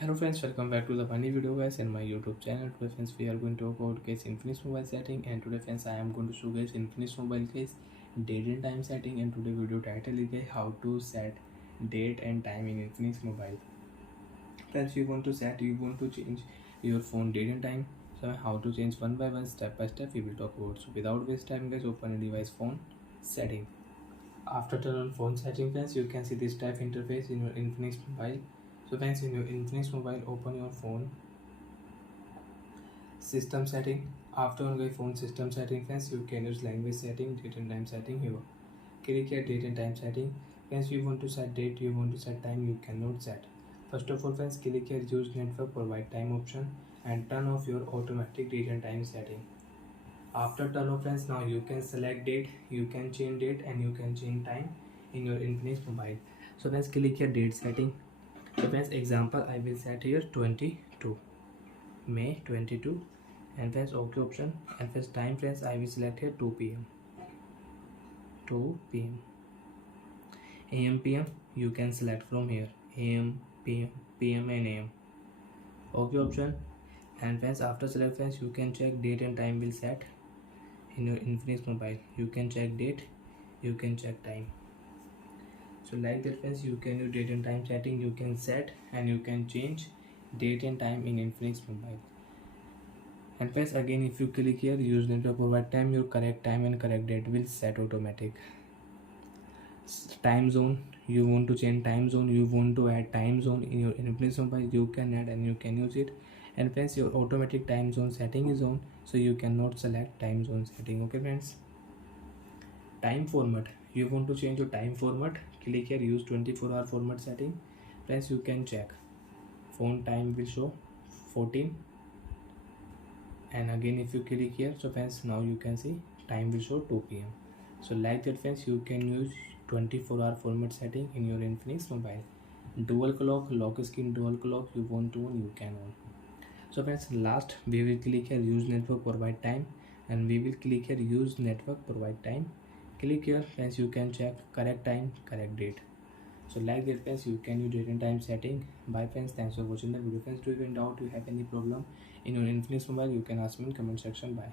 Hello friends, welcome back to the funny video guys in my YouTube channel. Today friends we are going to talk about case Infinix mobile setting, and today friends I am going to show guys Infinix mobile case date and time setting, and today video title is guys how to set date and time in Infinix mobile. Friends, you want to change your phone date and time. So how to change one by one, step by step we will talk about. So without waste time guys, open a device phone setting. After turn on phone setting friends, you can see this type interface in your Infinix mobile. So friends, in your Infinix mobile, open your phone system setting. After on phone system setting friends, you can use language setting, date and time setting here. Click here date and time setting. Friends, you want to set date, you want to set time, you cannot set. First of all friends, click here use network provide time option and turn off your automatic date and time setting. After turn off friends, now you can select date, you can change date and you can change time in your Infinix mobile. So friends, click here date setting. So friends, example I will set here 22 May 22, and friends OK option, and friends time friends I will select here 2 p.m. 2 p.m. AM PM you can select from here AM PM and AM. OK option, and friends after select friends you can check date and time will set in your Infinix mobile. You can check date, you can check time. So like that friends, you can do date and time setting, you can set and you can change date and time in Infinix mobile. And friends, again if you click here use network provide time, your correct time and correct date will set automatic. Time zone, you want to change time zone, you want to add time zone in your Infinix mobile, you can add and you can use it. And friends, your automatic time zone setting is on, so you cannot select time zone setting. Okay friends. Time format, you want to change your time format, click here use 24-hour format setting. Friends, you can check phone time will show 14, and again if you click here, so friends now you can see time will show 2 p.m. So like that friends, you can use 24-hour format setting in your Infinix mobile. Dual clock, lock screen dual clock, you want to on, you can on. So friends, last we will click here use network provide time, and we will click here use network provide time. Click here friends, you can check correct time, correct date. So like that friends, you can use date and time setting. Bye friends, thanks for watching the video friends. Do you have any doubt, you have any problem in your Infinix mobile, you can ask me in comment section. Bye.